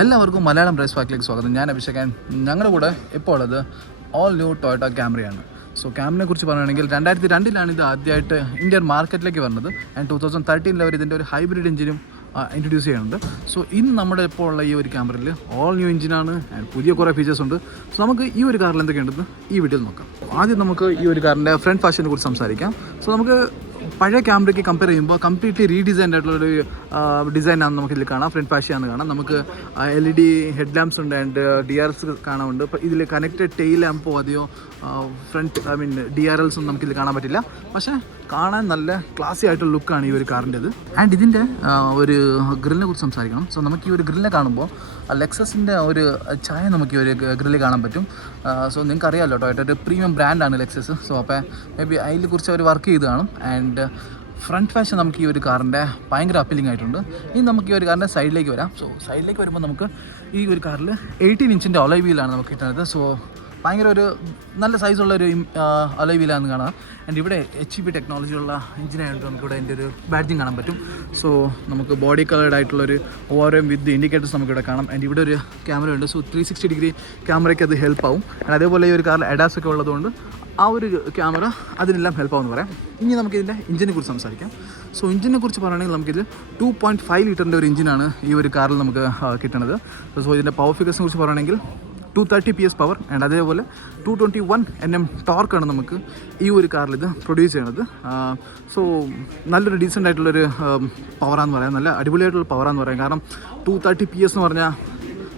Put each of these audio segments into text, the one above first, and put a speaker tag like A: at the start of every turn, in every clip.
A: എല്ലാവർക്കും മലയാളം പ്രൈസ് വാക്കിലേക്ക് സ്വാഗതം. ഞാൻ അഭിഷേകൻ ഞങ്ങളുടെ കൂടെ ഇപ്പോൾ ഉള്ളത് ഓൾ ന്യൂ ടൊയോട്ട ക്യാമറയാണ് സോ ക്യാമറിനെ കുറിച്ച് പറയുകയാണെങ്കിൽ രണ്ടായിരത്തി രണ്ടിലാണ് ഇത് ആദ്യമായിട്ട് ഇന്ത്യൻ മാർക്കറ്റിലേക്ക് വന്നത്. ആൻഡ് ടൂ തൗസൻഡ് തേർട്ടീനിൽ അവർ ഇതിന്റെ ഒരു ഹൈബ്രിഡ് എഞ്ചിനും ഇൻട്രൊഡ്യൂസ് ചെയ്യുന്നുണ്ട്. സോ ഇന്ന് നമ്മുടെ ഇപ്പോൾ ഉള്ള ഈ ഒരു ക്യാമറയിൽ ഓൾ ന്യൂ എഞ്ചിനാണ് ആൻഡ് പുതിയ കുറേ ഫീച്ചേഴ്സ് ഉണ്ട്. സോ നമുക്ക് ഈ ഒരു കാറിൽ എന്തൊക്കെയുണ്ടെന്ന് ഈ വീഡിയോയിൽ നോക്കാം. ആദ്യം നമുക്ക് ഈ ഒരു കാറിന്റെ ഫ്രണ്ട് ഫാഷനെ കുറിച്ച് സംസാരിക്കാം. സോ നമുക്ക് പഴയ ക്യാമറയ്ക്ക് കമ്പയർ ചെയ്യുമ്പോൾ കംപ്ലീറ്റ്ലി റീഡിസൈൻഡ് ആയിട്ടുള്ളൊരു ഡിസൈനാണ് നമുക്ക് ഇതിൽ കാണാം. ഫ്രണ്ട് പാഷിയാന്ന് കാണാം. നമുക്ക് L E D head lamps ഉണ്ട് ആൻഡ് ഡി ആർ എൽസ് ഇപ്പോൾ ഇതിൽ കണക്റ്റഡ് ടെയിൽ ലാമ്പോ അതെയോ front I mean D R Ls ഒന്നും നമുക്ക് നമുക്കിതിൽ കാണാൻ പറ്റില്ല. പക്ഷേ കാണാൻ നല്ല ക്ലാസി ആയിട്ടുള്ള ലുക്കാണ് ഈ ഒരു കാറിന്റെത്. ആൻഡ് ഇതിന്റെ ഒരു ഗ്രില്ലിനെ കുറിച്ച് സംസാരിക്കണം. സോ നമുക്ക് ഈ ഒരു ഗ്രില്ലിനെ കാണുമ്പോൾ ലെക്സസിന്റെ ഒരു ചായ നമുക്ക് ഈ ഒരു ഗ്രില്ലിൽ കാണാൻ പറ്റും. സോ നിങ്ങൾക്ക് അറിയാമല്ലോ കേട്ടോ ഒരു പ്രീമിയം ബ്രാൻഡാണ് ലെക്സസ് സോ അപ്പോൾ മേ ബി അതിൽ കുറിച്ച് അവർ വർക്ക് ചെയ്ത് കാണും. ആൻഡ് ഫ്രണ്ട് ഫാഷൻ നമുക്ക് ഈ ഒരു കാറിന്റെ ഭയങ്കര അപ്പീലിംഗ് ആയിട്ടുണ്ട്. ഇനി നമുക്ക് ഈ ഒരു കാറിന്റെ സൈഡിലേക്ക് വരാം. സോ സൈഡിലേക്ക് വരുമ്പോൾ നമുക്ക് ഈ ഒരു കാറിൽ എയ്റ്റീൻ ഇഞ്ചിന്റെ ഒലൈ വീലാണ് നമുക്ക് കിട്ടുന്നത്. സോ ഭയങ്കര ഒരു നല്ല സൈസുള്ള ഒരു അലോയ് വീലാണ് കാണാം. ആൻഡ് ഇവിടെ എച്ച് ഇ ബി ടെക്നോളജിയുള്ള എഞ്ചിനായിട്ട് നമുക്കിവിടെ അതിന്റെ ഒരു ബാഡ്ജിങ് കാണാൻ പറ്റും. സോ നമുക്ക് ബോഡി കളേഡ് ആയിട്ടുള്ളൊരു ഓരോ വിത്ത് ഇൻഡിക്കേറ്റേഴ്സ് നമുക്കിവിടെ കാണാം. ആൻഡ് ഇവിടെ ഒരു ക്യാമറ ഉണ്ട്. സോ ത്രീ സിക്സ്റ്റി ഡിഗ്രി ക്യാമറയ്ക്ക് അത് ഹെൽപ്പ് ആവും. ആൻഡ് അതേപോലെ ഈ ഒരു കാറിൽ അഡാസ് ഒക്കെ ഉള്ളതുകൊണ്ട് ആ ഒരു ക്യാമറ അതിനെല്ലാം ഹെൽപ്പ് ആവുമെന്ന് പറയാം. ഇനി നമുക്ക് ഇതിന്റെ എഞ്ചിനെ കുറിച്ച് സംസാരിക്കാം. സോ എഞ്ചിനെ കുറിച്ച് പറയുകയാണെങ്കിൽ നമുക്കിത് ടു പോയിന്റ് ഫൈവ് ലിറ്ററിന്റെ ഒരു എഞ്ചിനാണ് ഈ ഒരു കാറിൽ നമുക്ക് കിട്ടുന്നത് സോ ഇതിന്റെ പവർ ഫിഗേഴ്സിനെ കുറിച്ച് പറയുകയാണെങ്കിൽ two thirty P S power and അതേപോലെ two twenty one N M ടോർക്കാണ് നമുക്ക് ഈ ഒരു കാറിൽ ഇത് പ്രൊഡ്യൂസ് ചെയ്യണത്. സോ നല്ലൊരു ഡീസന്റ് ആയിട്ടുള്ളൊരു പവറാന്ന് പറയാം. നല്ല അടിപൊളിയായിട്ടുള്ള പവറാന്ന് പറയാം. കാരണം ടു തേർട്ടി പി എസ് എന്ന് പറഞ്ഞാൽ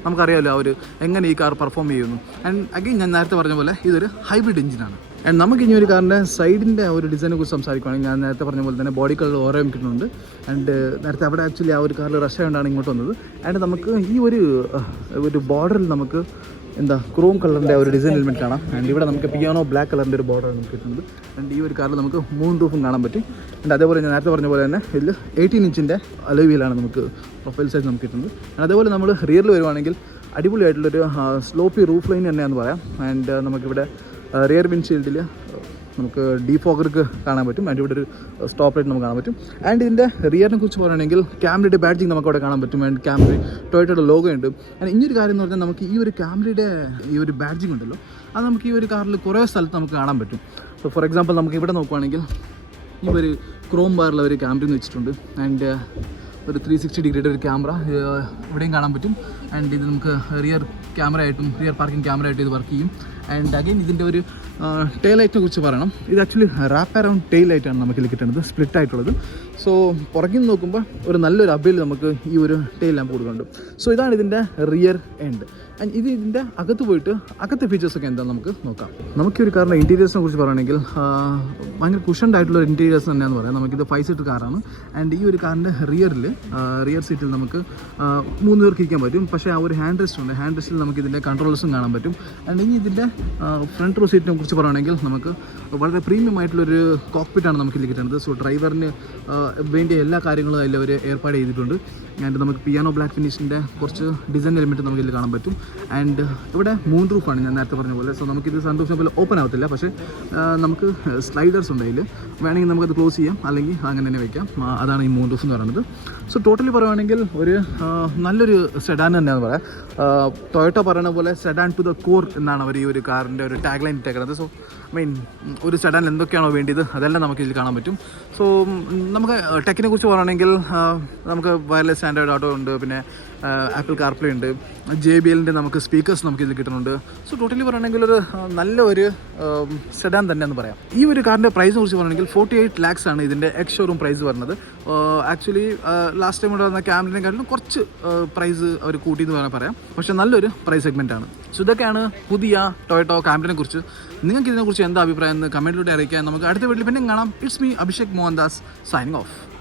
A: നമുക്കറിയാമല്ലോ അവർ എങ്ങനെ ഈ കാർ പെർഫോം ചെയ്യുന്നു. ആൻഡ് അഗെയിൻ ഞാൻ നേരത്തെ പറഞ്ഞ പോലെ ഇതൊരു ഹൈബ്രിഡ് എഞ്ചിനാണ് ആൻഡ് നമുക്ക് ഇനി ഒരു കാറിന്റെ സൈഡിന്റെ ഒരു ഡിസൈനെ കുറിച്ച് സംസാരിക്കുകയാണെങ്കിൽ ഞാൻ നേരത്തെ പറഞ്ഞ പോലെ തന്നെ ബോഡി കളർ ഓരോ കിട്ടുന്നുണ്ട്. ആൻഡ് നേരത്തെ അവിടെ ആക്ച്വലി ആ ഒരു കാറിൽ റഷ് ആയതുകൊണ്ടാണ് ഇങ്ങോട്ട് വന്നത്. ആൻഡ് നമുക്ക് ഈ ഒരു ഒരു ബോർഡറിൽ നമുക്ക് എന്താ ക്രോം കളറിന്റെ ഒരു ഡിസൈൻ എലിമെന്റ് കാണാം. ആൻഡ് ഇവിടെ നമുക്ക് പിയാനോ ബ്ലാക്ക് കളറിന്റെ ഒരു ബോർഡർ നമുക്ക് കിട്ടുന്നത് ആൻഡ് ഈ ഒരു കാറിൽ നമുക്ക് മൂന്ന് റൂഫും കാണാൻ പറ്റും. ആൻഡ് അതേപോലെ ഞാൻ നേരത്തെ പറഞ്ഞ പോലെ തന്നെ ഇതിൽ എയ്റ്റീൻ ഇഞ്ചിന്റെ അലോവിയിലാണ് നമുക്ക് പ്രൊഫൈൽ സൈസ് നമുക്ക് കിട്ടുന്നത്. ആൻഡ് അതേപോലെ നമ്മൾ റിയറിൽ വരുവാണെങ്കിൽ അടിപൊളിയായിട്ടുള്ളൊരു സ്ലോപ്പി റൂഫ് ലൈൻ തന്നെയാണെന്ന് പറയാം. ആൻഡ് നമുക്കിവിടെ റിയർ വിൻഷീൽഡിൽ നമുക്ക് ഡീ ഫോക്കർക്ക് കാണാൻ പറ്റും. ആൻഡ് ഇവിടെ ഒരു സ്റ്റോപ്പ് ലൈറ്റ് നമുക്ക് കാണാൻ പറ്റും. ആൻഡ് ഇതിന്റെ റിയറിനെ കുറിച്ച് പറയുകയാണെങ്കിൽ ക്യാമറയുടെ ബാഡ്ജിങ് നമുക്ക് അവിടെ കാണാൻ പറ്റും. ആൻഡ് ക്യാമറ ടൊയോട്ടയുടെ ലോഗോ ഉണ്ട്. ആൻഡ് ഇനി ഒരു കാര്യം എന്ന് പറഞ്ഞാൽ നമുക്ക് ഈ ഒരു ക്യാമറയുടെ ഈ ഒരു ബാഡ്ജിങ് ഉണ്ടല്ലോ അത് നമുക്ക് ഈ ഒരു കാറിൽ കുറേ സ്ഥലത്ത് നമുക്ക് കാണാൻ പറ്റും. സോ ഫോർ എക്സാമ്പിൾ നമുക്ക് ഇവിടെ നോക്കുവാണെങ്കിൽ ഈ ഒരു ക്രോം ബാറിലെ ഒരു ക്യാമറ വെച്ചിട്ടുണ്ട്. ആൻഡ് ഒരു ത്രീ സിക്സ്റ്റി ഡിഗ്രിയുടെ ഒരു ക്യാമറ ഇവിടെയും കാണാൻ പറ്റും. ആൻഡ് ഇത് നമുക്ക് റിയർ ക്യാമറ ആയിട്ടും റിയർ പാർക്കിംഗ് ക്യാമറ ആയിട്ടും ഇത് വർക്ക് ചെയ്യും. ആൻഡ് അഗൈൻ ഇതിന്റെ ഒരു ടെയിൽ ലൈറ്റിനെ കുറിച്ച് പറയണം. ഇത് ആക്ച്വലി റാപ്പ് അറൗണ്ട് ടെയിൽ ലൈറ്റാണ് നമുക്ക് കിട്ടുന്നത് സ്പ്ലിറ്റ് ആയിട്ടുള്ളത്. സോ പുറകിൽ നിന്ന് നോക്കുമ്പോൾ ഒരു നല്ലൊരു അബിൽ നമുക്ക് ഈ ഒരു ടെയിൽ ലാമ്പ് കൊടുക്കുന്നുണ്ട്. സോ ഇതാണ് ഇതിന്റെ റിയർ എൻഡ് ആൻഡ് ഇത് ഇതിന്റെ അകത്ത് പോയിട്ട് അകത്തെ ഫീച്ചേഴ്സൊക്കെ എന്താണെന്ന് നമുക്ക് നോക്കാം. നമുക്ക് ഒരു കാറിന്റെ ഇന്റീരിയേഴ്സിനെ കുറിച്ച് പറയുകയാണെങ്കിൽ ഭയങ്കര കുഷൻഡ് ആയിട്ടുള്ള ഒരു ഇന്റീരിയേഴ്സ് തന്നെയാണെന്ന് പറയാം. നമുക്കിത് ഫൈവ് സീറ്റ് കാറാണ് ആൻഡ് ഈ ഒരു കാറിന്റെ റിയറിൽ റിയർ സീറ്റിൽ നമുക്ക് മൂന്ന് പേർക്ക് ഇരിക്കാൻ പറ്റും. പക്ഷേ ആ ഒരു ഹാൻഡ് റെസ്റ്റ് ഉണ്ട്. ഹാൻഡ് റെസ്റ്റിൽ നമുക്ക് ഇതിന്റെ കൺട്രോൾസും കാണാൻ പറ്റും. ആൻഡ് ഇനി ഇതിന്റെ ഫ്രണ്ട് റോ സീറ്റിനെ കുറിച്ച് പറയുകയാണെങ്കിൽ നമുക്ക് വളരെ പ്രീമിയം ആയിട്ടുള്ളൊരു കോക്പിറ്റാണ് നമുക്ക് ഇതിൽ കിട്ടുന്നത് സോ ഡ്രൈവറിന് വേണ്ടിയ എല്ലാ കാര്യങ്ങളും അതിൽ അവർ ഏർപ്പാട് ചെയ്തിട്ടുണ്ട്. ആൻഡ് നമുക്ക് പിയാനോ ബ്ലാക്ക് ഫിനിഷിന്റെ കുറച്ച് ഡിസൈൻ എലിമെന്റ് നമുക്ക് ഇതിൽ കാണാൻ പറ്റും. ആൻഡ് ഇവിടെ മൂൺ റൂഫാണ് ഞാൻ നേരത്തെ പറഞ്ഞ പോലെ. സോ നമുക്കിത് സന്തോഷം പോലെ ഓപ്പൺ ആവത്തില്ല. പക്ഷേ നമുക്ക് സ്ലൈഡേഴ്സ് ഉണ്ട് അതിൽ വേണമെങ്കിൽ നമുക്കത് ക്ലോസ് ചെയ്യാം. അല്ലെങ്കിൽ അങ്ങനെ തന്നെ വയ്ക്കാം അതാണ് ഈ മൂൺ റൂഫ് എന്ന് പറയുന്നത്. സോ ടോട്ടലി പറയുകയാണെങ്കിൽ ഒരു നല്ലൊരു സെഡാൻ തന്നെയാണെന്ന് പറയാം. ടൊയോട്ട പറയുന്ന പോലെ സെഡാൻ ടു ദ കോർ എന്നാണ് അവർ ഈ ഒരു കാറിന്റെ ഒരു ടാഗ് ലൈൻ ഇട്ടേക്കുന്നത് സോ മീൻ ഒരു സെഡാൻ എന്തൊക്കെയാണോ വേണ്ടിയത് അതെല്ലാം നമുക്ക് ഇതിൽ കാണാൻ പറ്റും. സോ നമുക്ക് ടെക്കിനെ കുറിച്ച് പറയുകയാണെങ്കിൽ നമുക്ക് വയർലെസ് സ്റ്റാൻഡേർഡ് ഓട്ടോ ഉണ്ട് പിന്നെ ആപ്പിൾ കാർപ്ലേ ഉണ്ട് ജെ ബി എല്ലിന്റെ നമുക്ക് സ്പീക്കേഴ്സ് നമുക്ക് ഇതിൽ കിട്ടുന്നുണ്ട്. സോ ടോട്ടലി പറയുകയാണെങ്കിൽ ഒരു നല്ല ഒരു സെഡാൻ തന്നെയെന്ന് പറയാം. ഈ ഒരു കാറിന്റെ പ്രൈസ് കുറിച്ച് പറയുകയാണെങ്കിൽ ഫോർട്ടി എയ്റ്റ് ലാക്സ് ആണ് ഇതിന്റെ എക്സ് ഷോറൂം പ്രൈസ് വരുന്നത്. ആക്ച്വലി ലാസ്റ്റ് ടൈം ഇവിടെ വന്ന ക്യാമറിനെക്കാട്ടിലും കുറച്ച് പ്രൈസ് അവർ കൂട്ടിയെന്ന് പറയാൻ പറയാം. പക്ഷേ നല്ലൊരു പ്രൈസ് സെഗ്മെന്റ് ആണ്. സോ ഇതൊക്കെയാണ് പുതിയ ടൊയറ്റോ ക്യാമറിനെ കുറിച്ച് നിങ്ങൾക്ക് ഇതിനെക്കുറിച്ച് എന്താ അഭിപ്രായം എന്ന് കമന്റിലൂടെ അറിയിക്കാൻ നമുക്ക് അടുത്ത വീട്ടിൽ പിന്നെ കാണാം. It's me Abhishek Mohandas signing off